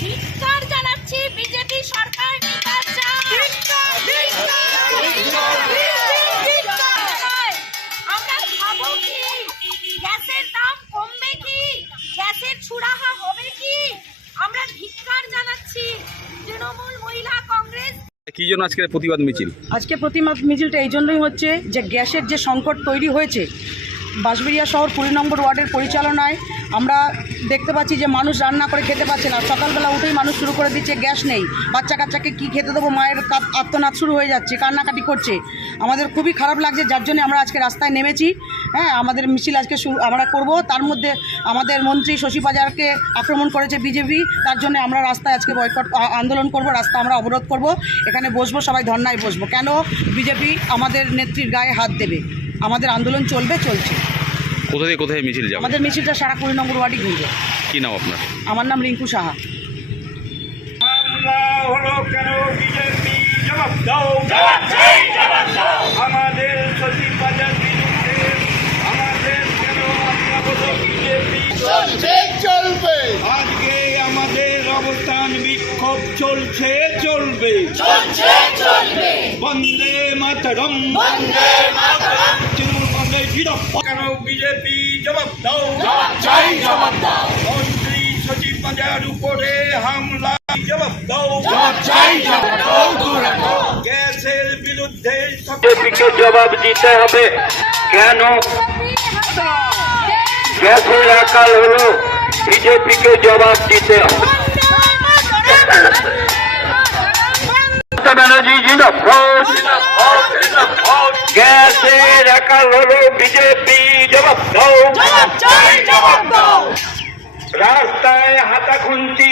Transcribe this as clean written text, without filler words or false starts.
ধিক্কার জানাচ্ছি বিজেপি সরকার আমরা খাবো কি? গ্যাসের দাম কমবে কি? গ্যাসের সুরাহা হবে কি? আমরা ধিক্কার জানাচ্ছি তৃণমূল মহিলা কংগ্রেস। কি জন্য আজকের প্রতিবাদ মিছিল? আজকে প্রতিবাদ মিছিলটা এই জন্যই হচ্ছে যে গ্যাসের যে সংকট তৈরি হয়েছে বাঁশবেড়িয়া শহর 20 নম্বর ওয়ার্ডের পরিচালনায় আমরা দেখতে পাচ্ছি যে মানুষ রান্না করে খেতে পাচ্ছে না। সকালবেলা উঠেই মানুষ শুরু করে দিচ্ছে গ্যাস নেই, বাচ্চা কাচ্চাকে কী খেতে দেবো, মায়ের আর্তনাদ শুরু হয়ে যাচ্ছে, কান্নাকাটি করছে। আমাদের খুবই খারাপ লাগছে, যার জন্য আমরা আজকে রাস্তায় নেমেছি। হ্যাঁ, আমাদের মিছিল আজকে আমরা করব। তার মধ্যে আমাদের মন্ত্রী শশী পাজারকে আক্রমণ করেছে বিজেপি, তার জন্য আমরা রাস্তায় আজকে বয়কট আন্দোলন করব, রাস্তা আমরা অবরোধ করব, এখানে বসবো, সবাই ধর্নায় বসবো। কেন বিজেপি আমাদের নেত্রীর গায়ে হাত দেবে? আমাদের আন্দোলন চলবে, চলছে। কোথা থেকে কোথায় মিছিল যাবে? আমাদের মিছিলটা সারা 20 নম্বর ওয়ার্ডই ঘুরবে। কি নাম আপনার? আমার নাম রিঙ্কু সাহা। হলো কেন বিজেপি জবাব দাও, আমাদের সচিব বাজার বিরুদ্ধে আমাদের কেন আমরা বলো বিজেপি চলবে। আজকে আমাদের অবস্থান বিক্ষোভ চলছে, চলবে বন্দে মাতরম, তৃণমূল কংগ্রেস বিরোধ কেন বিজেপি জবাব দাও, মন্ত্রী সচিব বাজার উপরে হামলা জবাব দাও, গ্যাসের বিরুদ্ধে বিজেপিকে জবাব দিতে হবে। কেন গ্যাসের আকাল হলো? বিজেপিকে জবাব দিতে হবে। ব্যানার্জি জিন্দাবাদ, গ্যাসের আকাল হলো, বিজেপি জবাব দাও। রাস্তায় হাতাখুন্তি